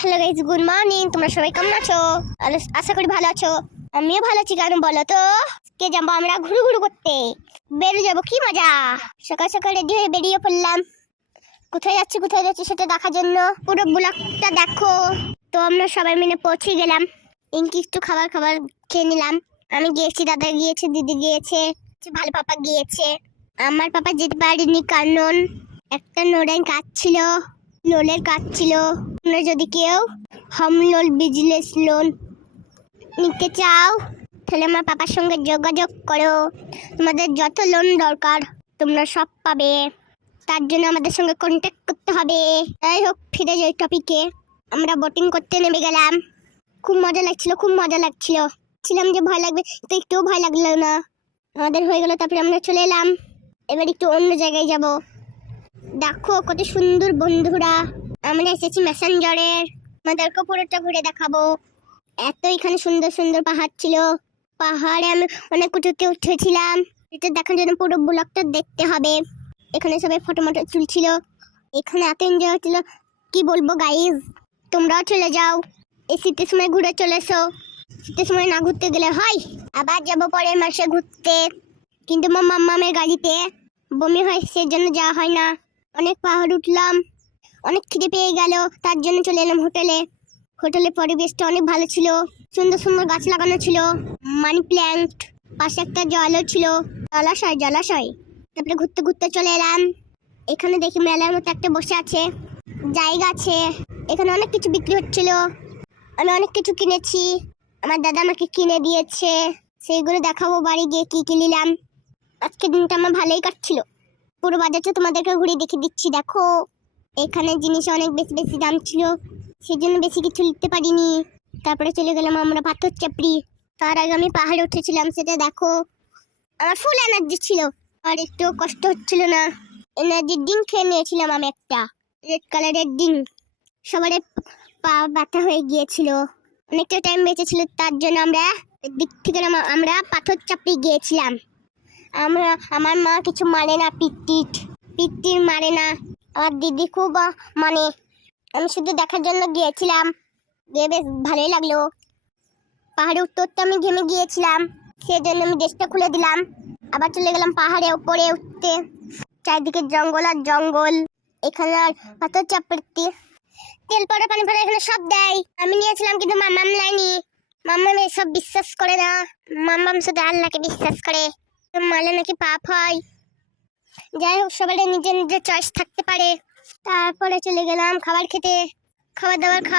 Hello guys, good morning. তোমরা সবাই কেমন আছো? আশা করি ভালো আছো। আমিও ভালো আছি। কেন বলো তো? কে যাবো আমরা ঘুরু ঘুরু করতে, বেরিয়ে যাবো। কি মজা! সকাল সকাল রেডি হয়ে বেরিয়ে পড়লাম। কোথায় যাচ্ছি সেটা দেখার জন্য পুরো ব্লগটা দেখো। তো আমরা সবাই মিলে পৌঁছে গেলাম। ইনকি একটু খাবার খেয়ে নিলাম। আমি গিয়েছি, দাদা গিয়েছে, দিদি গিয়েছে, ভালো পাপা গিয়েছে। আমার পাপা যেতে পারেনি কারণ একটা নোরের কাজ ছিল, লোনের কাজ ছিল। তোমরা যদি কেউ হোম লোন, বিজনেস লোন নিতে চাও তাহলে আমার পাপার সঙ্গে যোগাযোগ করো। তোমাদের যত লোন দরকার তোমরা সব পাবে। তার জন্য আমাদের সঙ্গে কন্ট্যাক্ট করতে হবে। যাই হোক, ফিরে যাই টপিকে। আমরা বোটিং করতে নেমে গেলাম। খুব মজা লাগছিল। ছিলাম যে ভয় লাগবে, তো একটুও ভয় লাগলো না। আমাদের হয়ে গেল, তারপরে আমরা চলে এলাম। এবার একটু অন্য জায়গায় যাব। দেখো কত সুন্দর বন্ধুরা, আমরা এসেছি মেসেঞ্জারের। আমাদেরকে পুরোটা ঘুরে দেখাবো। এত এখানে সুন্দর সুন্দর পাহাড় ছিল। পাহাড়ে আমি অনেক উঁচুতে উঠেছিলাম। এটা দেখার জন্য পুরো ব্লগটা দেখতে হবে। এখানে সবাই ফটো মটো তুলছিল। এখানে এত এনজয় হচ্ছিল, কি বলবো গাইজ। তোমরাও চলে যাও, এই শীতের সময় ঘুরে চলে এসো। শীতের সময় না ঘুরতে গেলে হয়। আবার যাবো পরের মাসে ঘুরতে, কিন্তু আমার মাম্মামের গাড়িতে বমি হয়, সেজন্য যাওয়া হয় না। অনেক পাহাড় উঠলাম, অনেক খিদে পেয়ে গেল, তার জন্য চলে এলাম হোটেলের পরিবেশটা অনেক ভালো ছিল। সুন্দর সুন্দর গাছ লাগানো ছিল, মানি প্ল্যান্ট, পাশে একটা জলও ছিল, জলাশয়। তারপরে ঘুরতে ঘুরতে চলে এলাম। এখানে দেখি মেলার মতো একটা বসে আছে, জায়গা আছে। এখানে অনেক কিছু বিক্রি হচ্ছিল। আমি অনেক কিছু কিনেছি, আমার দাদা আমাকে কিনে দিয়েছে। সেইগুলো দেখাবো বাড়ি গিয়ে কি কি নিলাম। আজকের দিনটা আমার ভালোই কাটছিল। পুরো বাজারটা তোমাদেরকে ঘুরে দেখে দিচ্ছি। দেখো, এখানে জিনিস অনেক বেশি বেশি দাম ছিল, সেই জন্য বেশি কিছু নিতে পারিনি। তারপরে চলে গেলাম আমরা পাথর চাপড়ি। তার আগে আমি পাহাড়ে উঠেছিলাম, সেটা দেখো। আমার ফুল এনার্জি ছিল, আর একটু কষ্ট হচ্ছিল না। এনার্জি ড্রিঙ্ক খেয়ে নিয়েছিলাম আমি, একটা রেড কালারের ড্রিঙ্ক। সবার পা ব্যথা হয়ে গিয়েছিল, অনেকটা টাইম বেঁচেছিল, তার জন্য আমরা দিক থেকে আমরা পাথর চাপড়ি গিয়েছিলাম। আমার মা কিছু মানে না, পিত্তির মারে না। আমার দিদি খুব মানে। আমি শুধু দেখার জন্য গিয়েছিলাম, গিয়ে বেশ ভালোই লাগলো। পাহাড়ে উঠতে উঠতে আমি ঘেমে গিয়েছিলাম, সেই জন্য আমি ড্রেসটা খুলে দিলাম। আবার চলে গেলাম পাহাড়ে উপরে উঠতে। চারিদিকে জঙ্গল আর জঙ্গল। এখানে আর পাথর চাপড়ি, তেল পড়া, পানি পড়া, এখানে সব দেয়। আমি নিয়েছিলাম, কিন্তু মাম্মাম লাইনি। মাম্মাম এসব বিশ্বাস করে না। মাম্মাম শুধু আল্লাহকে বিশ্বাস করে, মালে নাকি পাপ হয়। যাই হোক, সবাই নিজের নিজের চয়েস থাকতে পারে। তারপরে চলে গেলাম খাবার খেতে। খাবার দাবার